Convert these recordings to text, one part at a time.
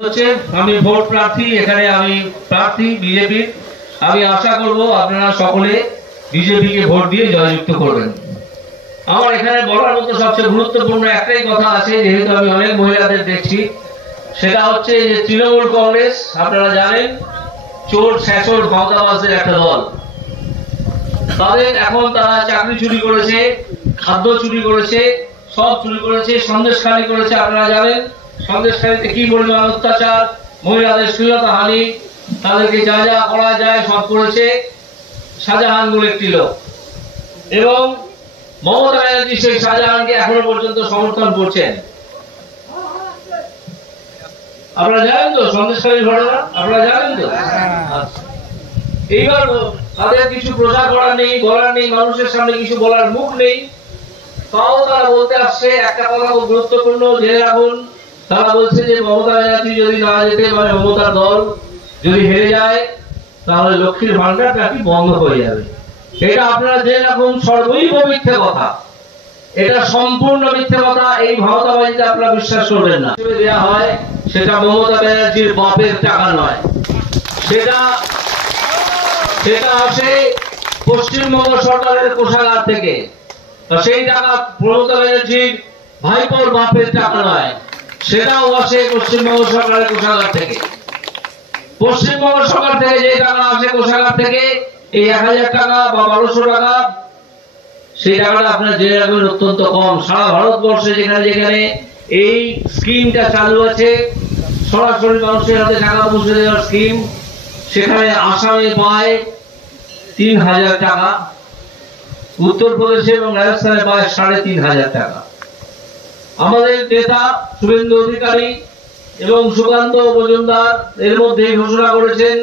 আমি ভোট প্রার্থী, এখানে আমি প্রার্থী বিজেপির। আমি আশা করব আপনারা সকলে বিজেপিকে ভোট দিয়ে জয়যুক্ত করবেন। আমার এখানে বলার মতো সবচেয়ে গুরুত্বপূর্ণ একটাই কথা আছে, যেহেতু আমি অনেক মহিলাদের দেখছি, সেটা হচ্ছে যে তৃণমূল কংগ্রেস আপনারা জানেন চোর শেষর ক্ষমতাবাসের একটা দল। তাদের এখন তারা চাকরি চুরি করেছে, খাদ্য চুরি করেছে, সব চুরি করেছে, সন্দেশখালী করেছে। আপনারা জানেন সন্দেশখালীতে কি পরিমাণ অত্যাচার, মহিলাদের শ্লীলতা হানি, তাদেরকে যা যা করা যায় সব করেছে শাহজাহান বলে একটি লোক। এবং মমতা ব্যানার্জি সেই শাহজাহানকে এখনো পর্যন্ত সমর্থন করছেন। আপনারা জানেন তো সন্দেশখালীর ঘটনা, আপনারা জানেন তো। এইবার তাদের কিছু প্রচার করার নেই, বলার নেই, মানুষের সামনে কিছু বলার মুখ নেই, তাও তারা বলতে আসছে একটা কথা খুব গুরুত্বপূর্ণ জেনে রাখুন। তারা বলছে যে মমতা ব্যানার্জি যদি না যেতে পারে, মমতার দল যদি হেরে যায়, তাহলে লক্ষ্মীর ভান্ডার নাকি বন্ধ হয়ে যাবে। এটা আপনারা জেনে রাখুন, সর্বৈব মিথ্যে কথা, এটা সম্পূর্ণ মিথ্যে কথা। এই ভাওতাবাজিতে আপনারা বিশ্বাস করবেন না। দেওয়া হয় সেটা মমতা ব্যানার্জির বাপের টাকা নয়, সেটা আসে পশ্চিমবঙ্গ সরকারের কোষাগার থেকে। সেই টাকা মমতা ব্যানার্জির ভাইপোর বাপের টাকা নয়, সেটাও আসে পশ্চিমবঙ্গ সরকারের কোষাগার থেকে। পশ্চিমবঙ্গ সরকার থেকে যে টাকা আসে কোষাগার থেকে, এই 1000 টাকা বা 1200 টাকা, সেই টাকাটা আপনার জেনে রাখবেন অত্যন্ত কম। সারা ভারতবর্ষে যেখানে যেখানে এই স্কিমটা চালু আছে, সরাসরি মানুষের হাতে টাকা পৌঁছে দেওয়ার স্কিম, সেখানে আসামে পায় 3000 টাকা, উত্তরপ্রদেশে এবং রাজস্থানে পায় 3500 টাকা। আমাদের নেতা শুভেন্দু অধিকারী এবং সুকান্ত মজুমদার এর মধ্যে ঘোষণা করেছেন,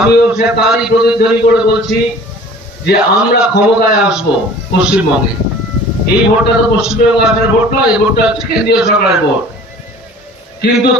আমিও সে তারই প্রতিধ্বনি করে বলছি যে আমরা ক্ষমতায় আসব পশ্চিমবঙ্গে। এই ভোটটা তো পশ্চিমবঙ্গে আসার ভোট নয়, এই ভোটটা হচ্ছে কেন্দ্রীয় সরকারের ভোট। কিন্তু